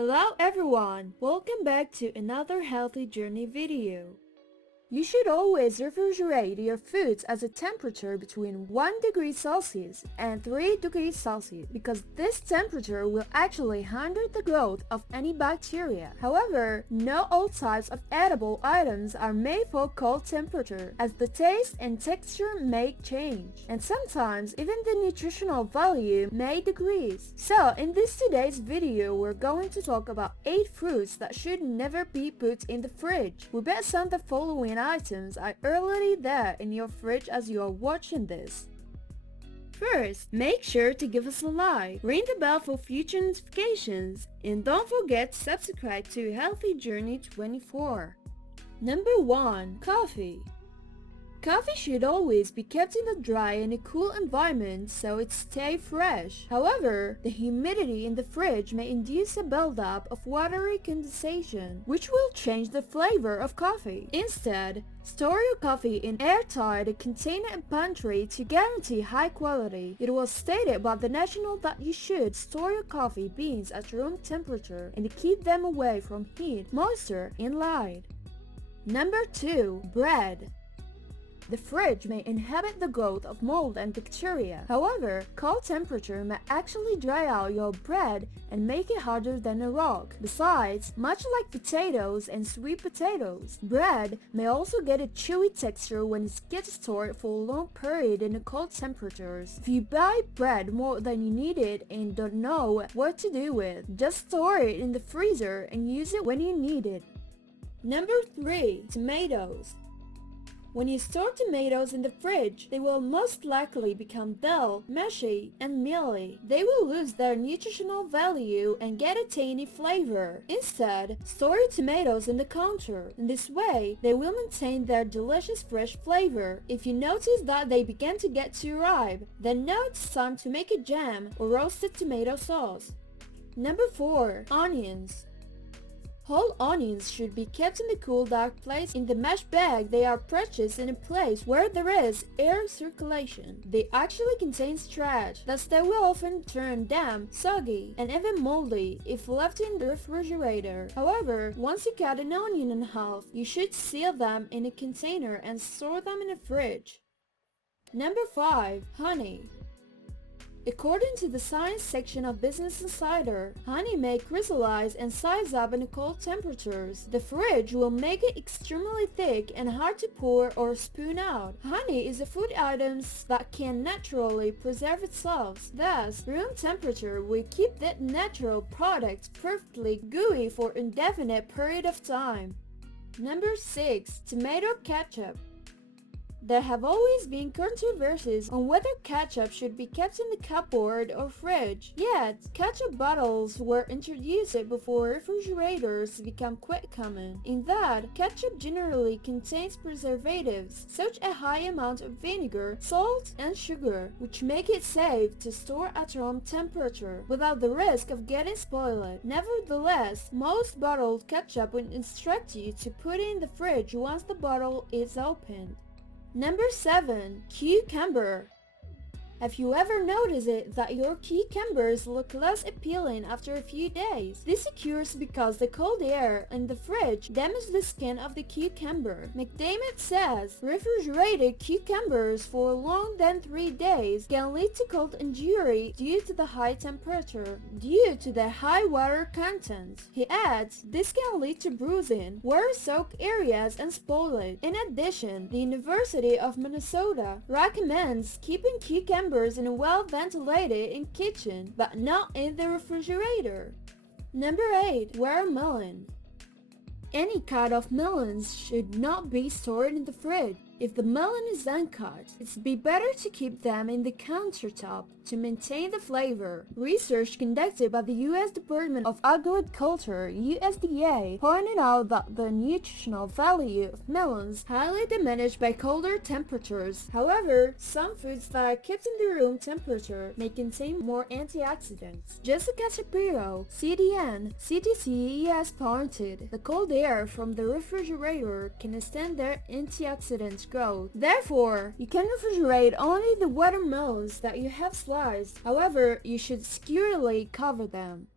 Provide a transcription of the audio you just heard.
Hello everyone! Welcome back to another healthy journey video. You should always refrigerate your foods at a temperature between 1 degree Celsius and 3 degrees Celsius because this temperature will actually hinder the growth of any bacteria. However, not all types of edible items are made for cold temperature as the taste and texture may change, and sometimes even the nutritional value may decrease. So in today's video, we're going to talk about 8 fruits that should never be put in the fridge. We bet some of the following items are already there in your fridge as you are watching this. First, make sure to give us a like, ring the bell for future notifications, and don't forget to subscribe to Healthy Journey 24. Number 1. Coffee. Coffee should always be kept in a dry and a cool environment so it stays fresh. However, the humidity in the fridge may induce a buildup of watery condensation, which will change the flavor of coffee. Instead, store your coffee in airtight container and pantry to guarantee high quality. It was stated by the National that you should store your coffee beans at room temperature and keep them away from heat, moisture, and light. Number 2. Bread. The fridge may inhibit the growth of mold and bacteria. However, cold temperature may actually dry out your bread and make it harder than a rock. Besides, much like potatoes and sweet potatoes, bread may also get a chewy texture when it gets stored for a long period in cold temperatures. If you buy bread more than you need it and don't know what to do with, just store it in the freezer and use it when you need it. Number 3. Tomatoes. When you store tomatoes in the fridge, they will most likely become dull, mushy, and mealy. They will lose their nutritional value and get a tangy flavor. Instead, store your tomatoes in the counter. In this way, they will maintain their delicious fresh flavor. If you notice that they begin to get too ripe, then know it's time to make a jam or roasted tomato sauce. Number 4. Onions. Whole onions should be kept in the cool, dark place. In the mesh bag, they are purchased in a place where there is air circulation. They actually contain trash, thus they will often turn damp, soggy, and even moldy if left in the refrigerator. However, once you cut an onion in half, you should seal them in a container and store them in a fridge. Number 5. Honey. According to the science section of Business Insider, honey may crystallize and size up in cold temperatures. The fridge will make it extremely thick and hard to pour or spoon out. Honey is a food item that can naturally preserve itself. Thus, room temperature will keep that natural product perfectly gooey for an indefinite period of time. Number 6. Tomato ketchup. There have always been controversies on whether ketchup should be kept in the cupboard or fridge. Yet, ketchup bottles were introduced before refrigerators became quite common. In that, ketchup generally contains preservatives, such a high amount of vinegar, salt, and sugar, which make it safe to store at room temperature without the risk of getting spoiled. Nevertheless, most bottled ketchup will instruct you to put it in the fridge once the bottle is opened. Number 7. Cucumber. Have you ever noticed that your cucumbers look less appealing after a few days? This occurs because the cold air in the fridge damages the skin of the cucumber. McDermott says refrigerated cucumbers for longer than 3 days can lead to cold injury due to the high temperature, due to their high water content. He adds, this can lead to bruising, wear soaked areas, and spoilage. In addition, the University of Minnesota recommends keeping cucumbers in a well-ventilated kitchen, but not in the refrigerator. Number 8. Watermelon. Any kind of melons should not be stored in the fridge. If the melon is uncut, it's be better to keep them in the countertop to maintain the flavor. Research conducted by the U.S. Department of Agriculture (USDA) pointed out that the nutritional value of melons highly diminished by colder temperatures. However, some foods that are kept in the room temperature may contain more antioxidants. Jessica Shapiro, CDN, CTC has pointed the cold air from the refrigerator can extend their antioxidants growth. Therefore, you can refrigerate only the watermelons that you have sliced. However, you should securely cover them.